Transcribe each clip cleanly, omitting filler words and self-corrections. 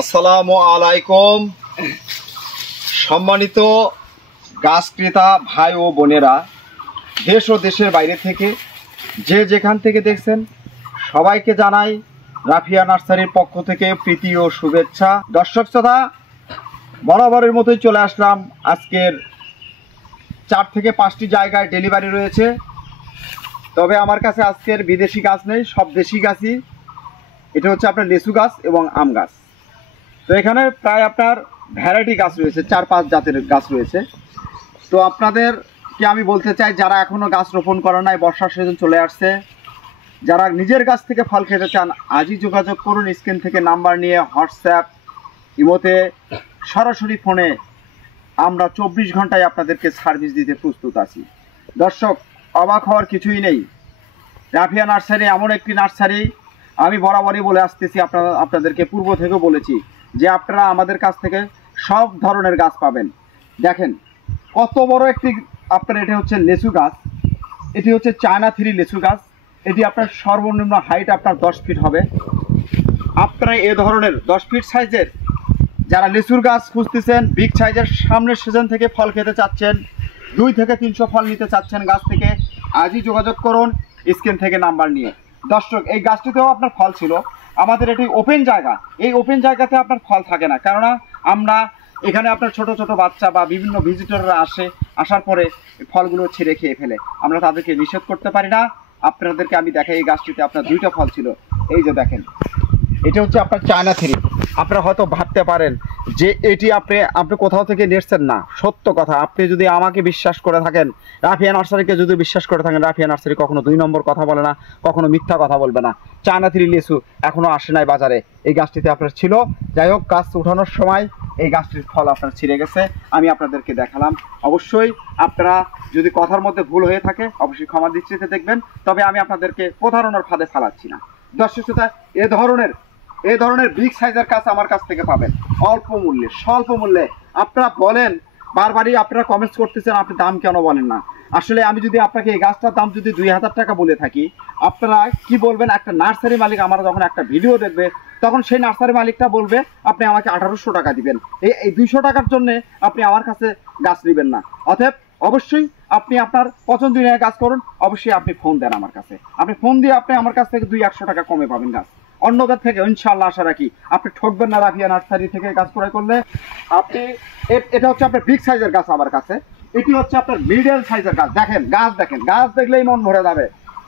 আসসালামু আলাইকুম। সম্মানিত গাছ ক্রেতা ভাই ও বোনেরা, দেশ ও দেশের বাইরে থেকে যে যেখান থেকে দেখছেন সবাইকে জানাই রাফিয়া নার্সারির পক্ষ থেকে প্রীতি ও শুভেচ্ছা। দর্শক শ্রোতা, বরাবরের মতোই চলে আসলাম। আজকের 4 থেকে 5টি জায়গায় ডেলিভারি রয়েছে, তবে আমার কাছে আজকের বিদেশি গাছ নেই, সব দেশি গাছই। এটা হচ্ছে আপনার লিচু গাছ এবং আম গাছ। তো এখানে প্রায় আপনার ভ্যারাইটি গাছ রয়েছে, 4-5 জাতের গাছ রয়েছে। তো আপনাদেরকে আমি বলতে চাই, যারা এখনও গাছ রোপণ করা নাই, বর্ষার সিজন চলে আসছে, যারা নিজের গাছ থেকে ফল খেতে চান আজই যোগাযোগ করুন। স্ক্রিন থেকে নাম্বার নিয়ে হোয়াটসঅ্যাপ, ইমোতে, সরাসরি ফোনে আমরা 24 ঘন্টায় আপনাদেরকে সার্ভিস দিতে প্রস্তুত আছি। দর্শক, অবাক হওয়ার কিছুই নেই। রাফিয়া নার্সারি এমন একটি নার্সারি, আমি বরাবরই বলে আসতেছি, আপনাদেরকে পূর্ব থেকেও বলেছি যে আপনারা আমাদের কাছ থেকে সব ধরনের গাছ পাবেন। দেখেন কত বড় একটি আপনার, এটা হচ্ছে লেচু গাছ, এটি হচ্ছে চায়না 3 লেচু গাছ। এটি আপনার সর্বনিম্ন হাইট আপনার 10 ফিট হবে। আপনারা এ ধরনের 10 ফিট সাইজের যারা লিচুর গাছ খুঁজতেছেন, বিগ সাইজের, সামনের সিজন থেকে ফল খেতে চাচ্ছেন, 2 থেকে 300 ফল নিতে চাচ্ছেন গাছ থেকে, আজই যোগাযোগ করুন স্ক্রিন থেকে নাম্বার নিয়ে। দর্শক, এই গাছটিতেও আপনার ফল ছিল। আমাদের এটি ওপেন জায়গা, এই ওপেন জায়গাতে আপনার ফল থাকে না, কেননা আমরা এখানে আপনার ছোট ছোট বাচ্চা বা বিভিন্ন ভিজিটররা আসার পরে ফলগুলো ছিঁড়ে খেয়ে ফেলে, আমরা তাদেরকে নিষেধ করতে পারি না। আপনাদেরকে আমি দেখাই, এই গাছটিতে আপনার 2টা ফল ছিল। এই যে দেখেন, এটা হচ্ছে আপনার চায়না 3। আপনারা হয়তো ভাবতে পারেন যে এটি আপনি কোথাও থেকে নিয়েছেন না। সত্য কথা, আপনি যদি আমাকে বিশ্বাস করে থাকেন, রাফিয়া নার্সারিকে যদি বিশ্বাস করে থাকেন, রাফিয়া নার্সারি কখনো 2 নম্বর কথা বলে না, কখনো মিথ্যা কথা বলবে না। চায়না 3 লিচু এখনও আসে নাই বাজারে, এই গাছটিতে আপনার ছিল। যাই হোক, গাছ উঠানোর সময় এই গাছটির ফল আপনার ছিঁড়ে গেছে, আমি আপনাদেরকে দেখালাম। অবশ্যই আপনারা যদি কথার মধ্যে ভুল হয়ে থাকে অবশ্যই ক্ষমা দৃষ্টিতে দেখবেন, তবে আমি আপনাদেরকে প্রতারণার ফাঁদে ফেলাচ্ছি না। দর্শক শ্রোতা, এই ধরনের বিগ সাইজের গাছ আমার কাছ থেকে পাবেন অল্প মূল্যে, স্বল্প মূল্যে। আপনারা বলেন, বারবারই আপনারা কমেন্টস করতেছেন, আপনি দাম কেন বলেন না। আসলে আমি যদি আপনাকে এই গাছটার দাম যদি 2000 টাকা বলে থাকি, আপনারা কি বলবেন? একটা নার্সারি মালিক আমার যখন একটা ভিডিও দেখবে, তখন সেই নার্সারি মালিকটা বলবে আপনি আমাকে 1800 টাকা দিবেন। এই 200 টাকার জন্য আপনি আমার কাছে গাছ নেবেন না। অতএব অবশ্যই আপনি আপনার পছন্দ নিয়ে গাছ করুন। অবশ্যই আপনি ফোন দেন আমার কাছে, আপনি ফোন দিয়ে আপনি আমার কাছ থেকে 200-100 টাকা কমে পাবেন গাছ। অন্যদের থেকে ইনশাআল্লাহ আশা রাখি আপনি ঠকবেন না। রাফিয়া নার্সারি থেকে গাছ ক্রয় করলে আপনি, এটা হচ্ছে আপনার বিগ সাইজের গাছ আমার কাছে, এটি হচ্ছে আপনার মিডিয়াম সাইজের গাছ। দেখেন গাছ দেখলেই মন ভরে যাবে।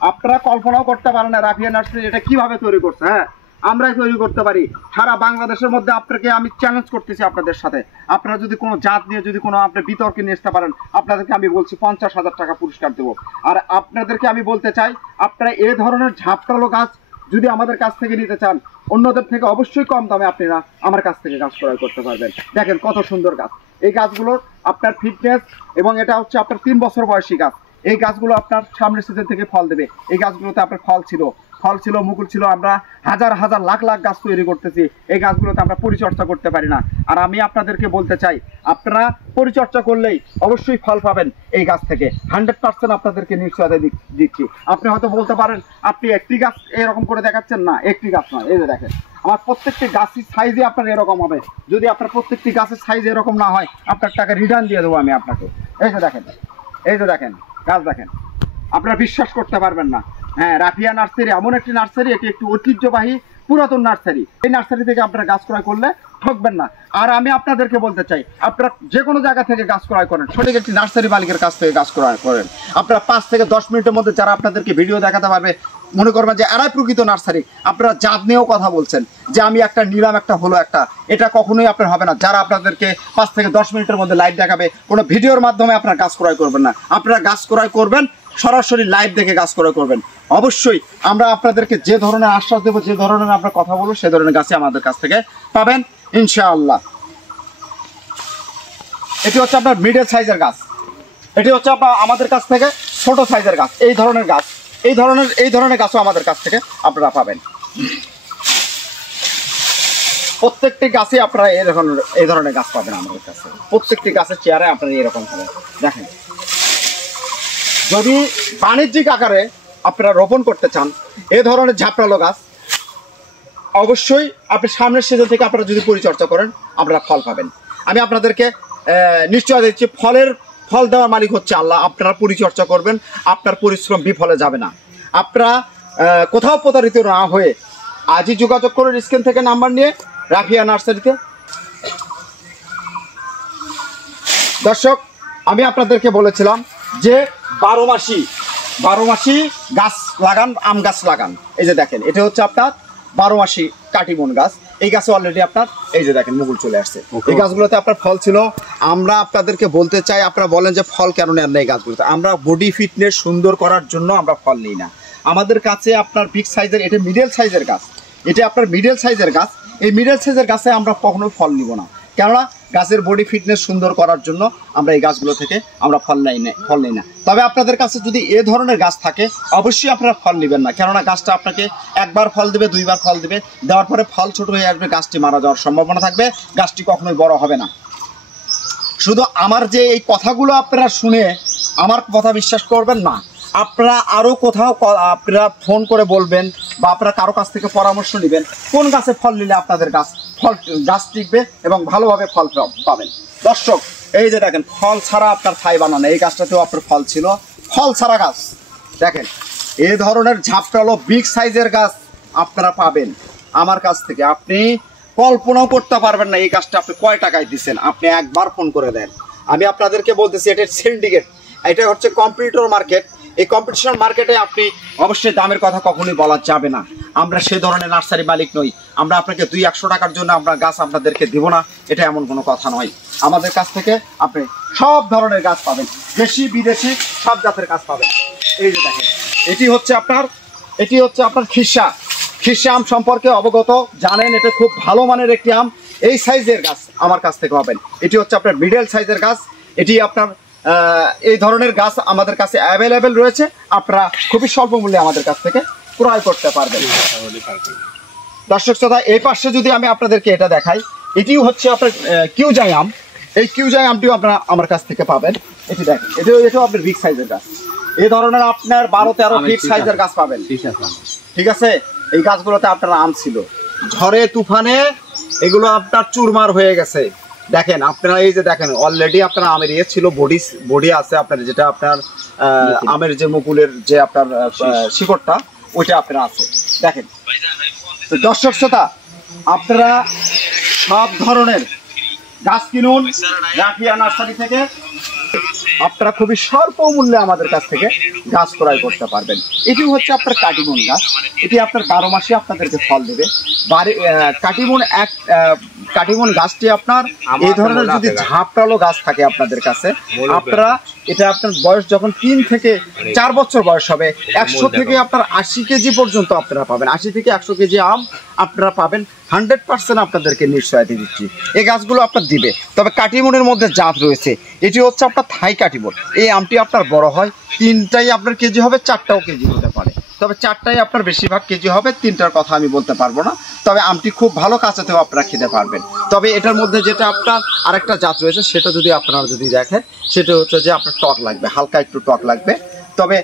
আপনারা কল্পনাও করতে পারেন না রাফিয়া নার্সারি এটা কিভাবে তৈরি করছে। হ্যাঁ, আমরাই তৈরি করতে পারি। সারা বাংলাদেশের মধ্যে আপনাকে আমি চ্যালেঞ্জ করতেছি আপনাদের সাথে, আপনারা যদি কোনো জাত নিয়ে যদি কোনো আপনি বিতর্কে নিয়ে আসতে পারেন, আপনাদেরকে আমি বলছি 50,000 টাকা পুরস্কার দেবো। আর আপনাদেরকে আমি বলতে চাই, আপনারা এ ধরনের ঝাপটালো গাছ যদি আমাদের কাছ থেকে নিতে চান, অন্যদের থেকে অবশ্যই কম দামে আপনারা আমার কাছ থেকে গাছ ক্রয় করতে পারবেন। দেখেন কত সুন্দর গাছ। এই গাছগুলোর আপনার ফিটনেস, এবং এটা হচ্ছে আপনার 3 বছর বয়সী গাছ। এই গাছগুলো আপনার সামনের সিজন থেকে ফল দেবে। এই গাছগুলোতে আপনার ফল ছিল, মুকুল ছিল। আমরা হাজার লাখ গাছ তৈরি করতেছি, এই গাছগুলোতে আমরা পরিচর্যা করতে পারি না। আর আমি আপনাদেরকে বলতে চাই, আপনারা পরিচর্যা করলেই অবশ্যই ফল পাবেন এই গাছ থেকে। 100% আপনাদেরকে নিশ্চয়তা দিচ্ছি। আপনি হয়তো বলতে পারেন আপনি একটি গাছ এরকম করে দেখাচ্ছেন, না, একটি গাছ নয়। এই যে দেখেন, আমার প্রত্যেকটি গাছের সাইজে আপনার এরকম হবে। যদি আপনার প্রত্যেকটি গাছের সাইজ এরকম না হয়, আপনার টাকা রিটার্ন দিয়ে দেবো আমি আপনাকে। এই যে দেখেন গাছ দেখেন, আপনারা বিশ্বাস করতে পারবেন না। হ্যাঁ, রাফিয়া নার্সারি এমন একটি নার্সারি, এটি একটি ঐতিহ্যবাহী পুরাতন নার্সারি। এই নার্সারি থেকে আপনারা গাছ ক্রয় করলে ঠকবেন না। আর আমি আপনাদেরকে বলতে চাই, আপনারা যে কোনো জায়গা থেকে গাছ ক্রয় করেন, সঠিক একটি নার্সারি মালিকের কাছ থেকে গাছ ক্রয় করেন। আপনারা 5 থেকে 10 মিনিটের মধ্যে যারা আপনাদেরকে ভিডিও দেখাতে পারবে, মনে করবেন যে এরাই প্রকৃত নার্সারি। আপনারা জাত নিয়েও কথা বলছেন যে আমি একটা নিলাম, একটা হলো একটা, এটা কখনোই আপনার হবে না। যারা আপনাদেরকে 5 থেকে 10 মিনিটের মধ্যে লাইভ দেখাবে, কোনো ভিডিওর মাধ্যমে আপনারা গাছ ক্রয় করবেন না। আপনারা গাছ ক্রয় করবেন সরাসরি লাইভ দেখে গাছ ক্রয় করবেন। অবশ্যই আমরা আপনাদেরকে যে ধরনের আশ্বাস দেবো, যে ধরনের আমরা কথা বলবো, সে ধরনের গাছই আমাদের কাছ থেকে পাবেন ইনশাআল্লাহ। এটি হচ্ছে আপনার মিডল সাইজের গাছ, এটি হচ্ছে আপনার আমাদের কাছ থেকে ছোট সাইজের গাছ। এই ধরনের গাছও আমাদের কাছ থেকে আপনারা পাবেন। প্রত্যেকটি গাছে আপনারা এই ধরনের গাছ পাবেন আমাদের কাছে। প্রত্যেকটি গাছের চেয়ারে আপনারা এরকম হবে। দেখেন, যদি বাণিজ্যিক আকারে আপনারা রোপণ করতে চান, এ ধরনের ঝাপড়ালো গাছ অবশ্যই আপনি সামনের সিজন থেকে আপনারা যদি পরিচর্যা করেন আপনারা ফল পাবেন। আমি আপনাদেরকে নিশ্চয় দিচ্ছি, ফল দেওয়ার মালিক হচ্ছে আল্লাহ। আপনারা পরিচর্যা করবেন, আপনার পরিশ্রম বিফলে যাবে না। আপনারা কোথাও প্রতারিত না হয়ে আজই যোগাযোগ করুন স্ক্রিন থেকে নাম্বার নিয়ে রাফিয়া নার্সারিতে। দর্শক, আমি আপনাদেরকে বলেছিলাম যে 12 মাসি গাছ লাগান, আম গাছ লাগান। এই যে দেখেন, এটা হচ্ছে আপনার 12 মাসি কাটিমন গাছ। এই গাছে অলরেডি আপনার এই যে দেখেন মুকুল চলে আসছে। এই গাছগুলোতে আপনার ফল ছিল। আমরা আপনাদেরকে বলতে চাই, আপনারা বলেন যে ফল কেন নেন না এই গাছগুলোতে। আমরা বডি ফিটনেস সুন্দর করার জন্য আমরা ফল নিই না। আমাদের কাছে আপনার বিগ সাইজের, এটা মিডল সাইজের গাছ, এটা আপনার মিডল সাইজের গাছ। এই মিডল সাইজের গাছে আমরা কখনো ফল নিব না, কেননা গাছের বডি ফিটনেস সুন্দর করার জন্য আমরা এই গাছগুলো থেকে আমরা ফল নেই না। তবে আপনাদের কাছে যদি এ ধরনের গাছ থাকে অবশ্যই আপনারা ফল নেবেন না, কেননা গাছটা আপনাকে একবার ফল দেবে, 2বার ফল দেবে, দেওয়ার পরে ফল ছোট হয়ে আসবে, গাছটি মারা যাওয়ার সম্ভাবনা থাকবে, গাছটি কখনোই বড় হবে না। শুধু আমার যে এই কথাগুলো আপনারা শুনে আমার কথা বিশ্বাস করবেন না, আপনারা আরও কোথাও আপনারা ফোন করে বলবেন বা আপনারা কারো কাছ থেকে পরামর্শ নেবেন কোন গাছে ফল নিলে আপনাদের গাছ টিকবে এবং ভালোভাবে ফল পাবেন। দর্শক, এই যে দেখেন ফল ছাড়া আপনার ছাই বানানো, এই গাছটাতেও আপনার ফল ছিল, ফল ছাড়া গাছ। দেখেন এই ধরনের ঝাপটালো বিগ সাইজের গাছ আপনারা পাবেন আমার কাছ থেকে। আপনি কল্পনাও করতে পারবেন না এই গাছটা আপনি কয় টাকায় দিচ্ছেন। আপনি একবার ফোন করে দেন। আমি আপনাদেরকে বলতেছি, এটা সিন্ডিকেট, এটা হচ্ছে কম্পিটিটর মার্কেট। এই কম্পিটিশন মার্কেটে আপনি অবশ্যই দামের কথা কখনোই বলা যাবে না। আমরা সেই ধরনের নার্সারি মালিক নই। আমরা আপনাকে 200-100 টাকার জন্য আমরা গাছ আপনাদেরকে দিব না, এটা এমন কোনো কথা নয়। আমাদের কাছ থেকে আপনি সব ধরনের গাছ পাবেন, দেশি বিদেশি সব জাতের গাছ পাবেন। এই যে দেখেন, এটি হচ্ছে আপনার খিরসা আম সম্পর্কে অবগত জানেন, এটা খুব ভালো মানের একটি আম। এই সাইজের গাছ আমার কাছ থেকে পাবেন। এটি হচ্ছে আপনার মিডল সাইজের গাছ। এটি আপনার এই ধরনের গাছ আমাদের কাছে অ্যাভেলেবেল রয়েছে। আপনারা খুবই স্বল্প মূল্যে আমাদের কাছ থেকে ক্রয় করতে পারবেন। দর্শক শ্রোতা, এই পাশে যদি আমি আপনাদেরকে এটা দেখাই, এটিও হচ্ছে আপনার কিউজাই আম। এই কিউজাই আমটিও আপনারা আমার কাছ থেকে পাবেন। এটি দেখেন, এটাও আপনার বিগ সাইজের গাছ। এই ধরনের আপনার 12-13 ফিট সাইজের গাছ পাবেন। ঠিক আছে, এই গাছগুলোতে আপনার আম ছিল, ঝড়ে তুফানে এগুলো আপনার চুরমার হয়ে গেছে। দেখেন আপনারা, এই যে দেখেন অলরেডি আপনার আমের ইয়ে ছিল, বডি আছে আপনার, যেটা আপনার আমের যে মুকুলের যে আপনার শিকড়টা ওইটা আপনার আছে। দেখেন তো দর্শক শ্রোতা, আপনারা সব ধরনের গাছ কিনুন রাফিয়া নার্সারি থেকে। আপনারা খুবই স্বল্প মূল্যে আমাদের কাছ থেকে গাছ ক্রয় করতে পারবেন। এটি হচ্ছে আপনার কাটিমন গাছ। এটি আপনার 12 মাসে আপনাদেরকে ফল দেবে। কাটিমন গাছটি আপনার এই ধরনের যদি ঝাপটালো গাছ থাকে আপনাদের কাছে, আপনারা এটা আপনার বয়স যখন 3 থেকে 4 বছর বয়স হবে, 100 থেকে আপনার 80 কেজি পর্যন্ত আপনারা পাবেন। 80 থেকে 100 কেজি আম আপনারা পাবেন 100% আপনাদেরকে নিশ্চয়তা দিচ্ছি। এই গাছগুলো আপনার দিবে। তবে কাটিমনের মধ্যে জাত রয়েছে, এটি হচ্ছে আপনার থাই কাটিমন। এই আমটি আপনার বড় হয়, 3টাই আপনার কেজি হবে, 4টাও কেজি হতে পারে। তবে 4টাই আপনার বেশিরভাগ কেজি হবে, 3টার কথা আমি বলতে পারবো না। তবে আমটি খুব ভালো, কাঁচাতেও আপনারা খেতে পারবেন। তবে এটার মধ্যে যেটা আপনার আরেকটা জাত রয়েছে, সেটা যদি আপনারা দেখেন, সেটা হচ্ছে যে আপনার টক লাগবে, হালকা একটু টক লাগবে। তবে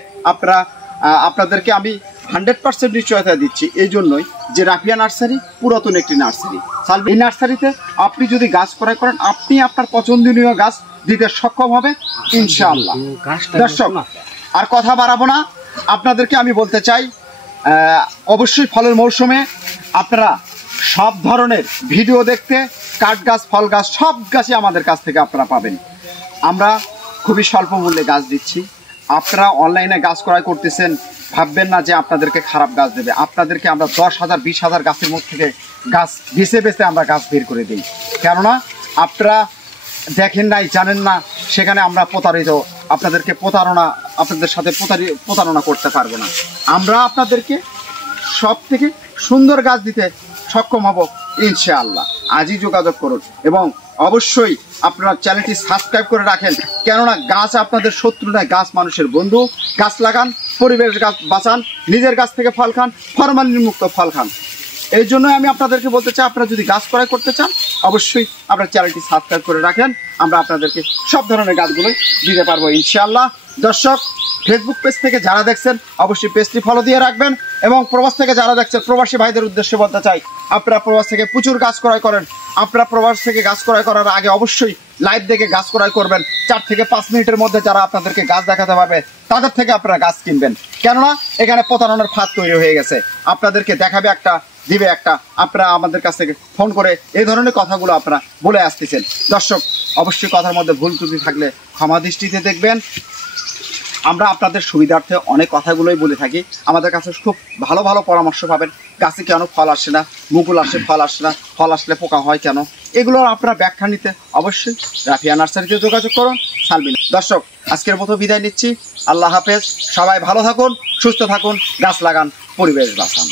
আপনাদেরকে আমি 100% নিশ্চয়তা দিচ্ছি এই জন্যই যে রাফিয়া নার্সারি পুরাতন একটি নার্সারি। এই নার্সারিতে আপনি যদি গাছ ক্রয় করেন, আপনি আপনার পছন্দনীয় গাছ দিতে সক্ষম হবে ইনশাআল্লাহ। দর্শক, আর কথা বাড়াবো না, আপনাদেরকে আমি বলতে চাই, অবশ্যই ফলের মৌসুমে আপনারা সব ধরনের ভিডিও দেখতে, কাঠ গাছ, ফল গাছ, সব গাছই আমাদের কাছ থেকে আপনারা পাবেন। আমরা খুবই স্বল্প মূল্যে গাছ দিচ্ছি। আপনারা অনলাইনে গাছ ক্রয় করতেছেন, ভাববেন না যে আপনাদেরকে খারাপ গাছ দেবে। আপনাদেরকে আমরা 10,000 20,000 গাছের মধ্যে থেকে গাছ বেছে আমরা গাছ বের করে দিই। কেননা আপনারা দেখেন নাই, জানেন না, সেখানে আমরা প্রতারিত, আপনাদের সাথে প্রতারণা করতে পারবো না। আমরা আপনাদেরকে সব থেকে সুন্দর গাছ দিতে সক্ষম হব ইনশাআল্লাহ। আজই যোগাযোগ করুন এবং অবশ্যই আপনারা চ্যানেলটি সাবস্ক্রাইব করে রাখেন, কেননা গাছ আপনাদের শত্রু নয়, গাছ মানুষের বন্ধু। গাছ লাগান, পরিবেশ গাছ বাঁচান, নিজের গাছ থেকে ফল খান, ফরমালিন মুক্ত ফল খান। এই জন্য আমি আপনাদেরকে বলতে চাই, আপনারা যদি গাছ ক্রয় করতে চান অবশ্যই আপনার চ্যানেলটি সাবস্ক্রাইব করে রাখেন। আমরা আপনাদেরকে সব ধরনের গাছগুলোই দিতে পারবো ইনশাআল্লাহ। দর্শক, ফেসবুক পেজ থেকে যারা দেখছেন অবশ্যই পেজটি ফলো দিয়ে রাখবেন এবং প্রবাস থেকে যারা দেখছেন প্রবাসী ভাইদের উদ্দেশ্যে বলতে চাই, আপনারা প্রবাস থেকে প্রচুর গাছ ক্রয় করেন। আপনারা প্রবাস থেকে গাছ ক্রয় করার আগে অবশ্যই লাইভ দেখে গাছ ক্রয় করবেন। 4 থেকে 5 মিনিটের মধ্যে যারা আপনাদেরকে গাছ দেখাতে পারবে তাদের থেকে আপনারা গাছ কিনবেন, কেননা এখানে প্রতারণার ফাঁদ তৈরি হয়ে গেছে। আপনাদেরকে দেখাবে একটা, দিবে একটা, আপনারা আমাদের কাছ থেকে ফোন করে এই ধরনের কথাগুলো আপনারা বলে আসতেছেন। দর্শক, অবশ্যই কথার মধ্যে ভুল ত্রুটি থাকলে ক্ষমা দৃষ্টিতে দেখবেন। আমরা আপনাদের সুবিধার্থে অনেক কথাগুলোই বলে থাকি। আমাদের কাছে খুব ভালো ভালো পরামর্শ পাবেন। গাছে কেন ফল আসে না, মুকুল আসে ফল আসে না, ফল আসলে পোকা হয় কেন, এগুলো আপনারা ব্যাখ্যা নিতে অবশ্যই রাফিয়া নার্সারিতে যোগাযোগ করুন। সালবিন। দর্শক, আজকের মতো বিদায় নিচ্ছি। আল্লাহ হাফেজ। সবাই ভালো থাকুন, সুস্থ থাকুন, গাছ লাগান, পরিবেশ বাঁচান।